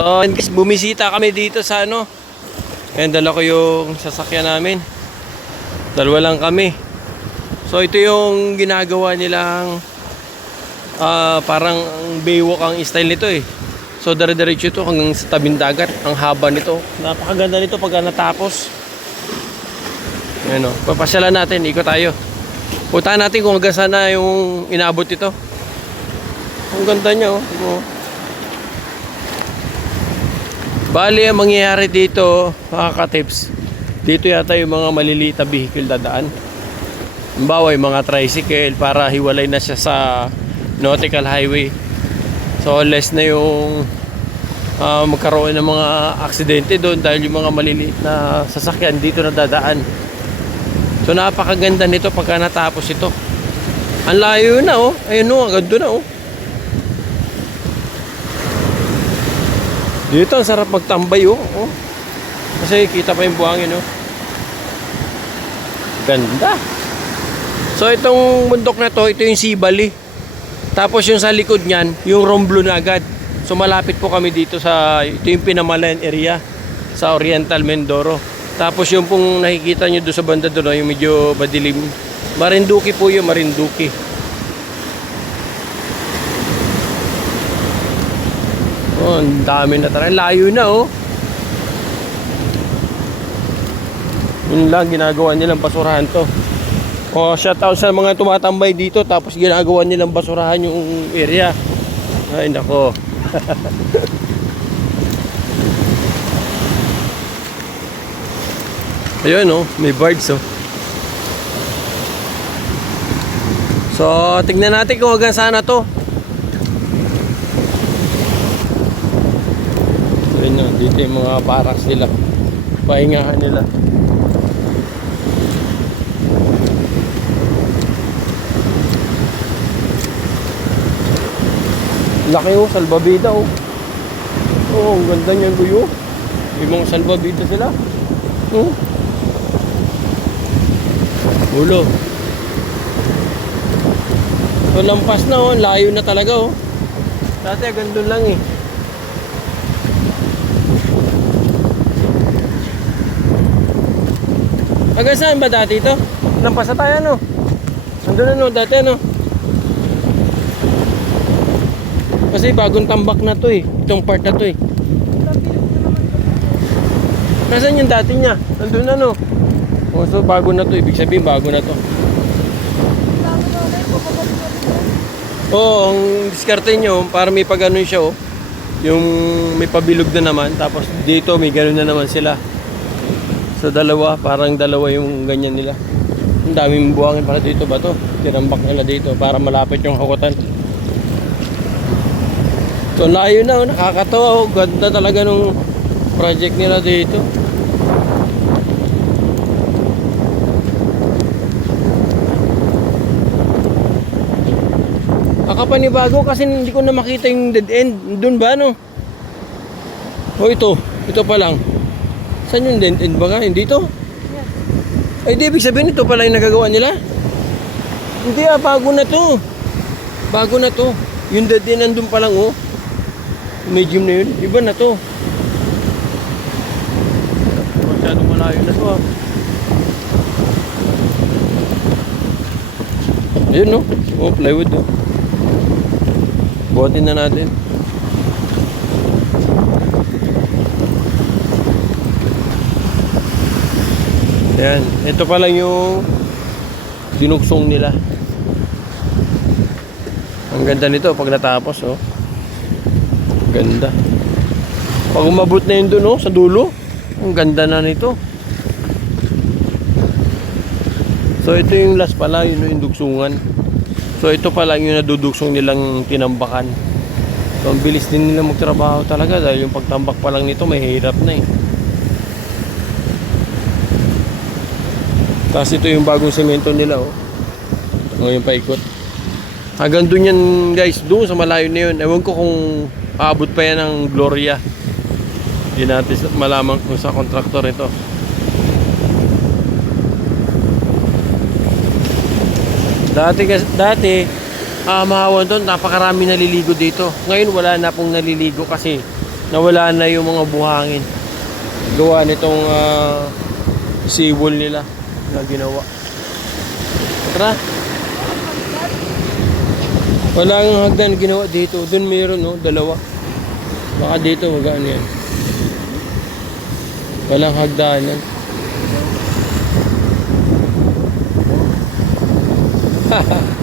So, guys, bumisita kami dito sa ano. Kaya dala ko yung sasakyan namin. Dalawa lang kami. So, ito yung ginagawa nilang parang baywalk ang style nito eh. So, dire-diretso ito hanggang sa tabing dagat. Ang haba nito. Napakaganda nito pagka natapos. Ayan o. Papasyalan natin. Ikot tayo. Puntahan natin kung hanggang sana yung inabot ito. Ang ganda niya oh. Bali, ang mangyayari dito, mga ka-tips, dito yata yung mga maliliit na vehicle dadaan. Halimbawa, yung mga tricycle para hiwalay na siya sa nautical highway. So, less na yung magkaroon ng mga aksidente doon dahil yung mga maliliit na sasakyan dito na dadaan. So, napakaganda nito pagka natapos ito. Ang layo na oh. Ayun oh, ang ganda na oh. Dito ang sarap magtambay oh. Kasi kita pa yung buhangin oh. Ganda. So itong bundok na to, ito yung Sibali. Tapos yung sa likod niyan, yung Romblon na agad. So malapit po kami dito sa, ito yung Pinamalan area sa Oriental Mindoro. Tapos yung pong nakikita nyo doon sa banda doon, yung medyo madilim, Marinduque po yung Marinduque. Oh, ang dami na talaga. Layo na oh. Yun lang ginagawa nilang basurahan to. Oh, shout out sa mga tumatambay dito tapos ginagawa nilang basurahan yung area. Ay nako. Ayun oh, may birds oh. So, tignan natin kung hanggang saan na to. Dito yung mga barracks nila, pahingahan nila. Laki oh, salbabida oh. Oh, ang ganda niyan guyo. May mga salbabida sila oh. Ulo. So lampas na oh, layo na talaga oh. Dati gandun lang eh. Hanggang saan ba dati ito? Lampas na tayo ano? Nandun ano dati ano? Kasi bagong tambak na to eh. Itong part na to eh. Nasaan yung dati niya? Nandun ano? Oh, so bago na to. Ibig sabihin bago na to. Oo, ang diskarte nyo para may pag-ano siya oh. Yung may pabilog na naman. Tapos dito may gano'n na naman sila. Sa dalawa, parang dalawa yung ganyan nila. Ang daming buhangin para dito ba to? Tinambak nila dito para malapit yung hakutan. So layo na, nakakatawa. Ganda talaga nung project nila dito. Kakapanibago kasi hindi ko na makita yung dead end. Doon ba no? O ito pa lang. Saan yung dead end ba nga? Hindi to? Yeah. Ay di, ibig sabihin ito pala yung nagagawa nila? Hindi bago na to. Bago na to. Yung dead end nandun pa lang oh. Medium na yun. Iba na to. Masyadong malayo na to ah. Ayun no? Oh, plywood oh. Buhatin na natin. Ayan, ito pa lang yung dinugsong nila. Ang ganda nito pag natapos oh. Ganda. Pag umabot na yun dun oh, sa dulo, ang ganda na nito. So ito yung last pala, yun yung dugsungan. So ito pa lang yung nadudugsong nilang tinambakan. So ang bilis din nila magtrabaho talaga dahil yung pagtambak pa lang nito may hirap na eh. Tapos ito yung bagong semento nila oh. Ngayon paikot. Hanggang dun yan guys, doon sa malayo na yun. Ewan ko kung aabot pa yan ng Gloria. Hindi natin malaman kung sa kontraktor ito. Dati mahawan doon, napakarami naliligo dito. Ngayon wala na pong naliligo kasi nawala na yung mga buhangin. Gawa nitong seawall nila na ginawa. Tara. Wala ang hagdan ginawa dito. Doon mayroon, no? Dalawa. Baka dito, magaan yan. Walang hagdanan. Haha.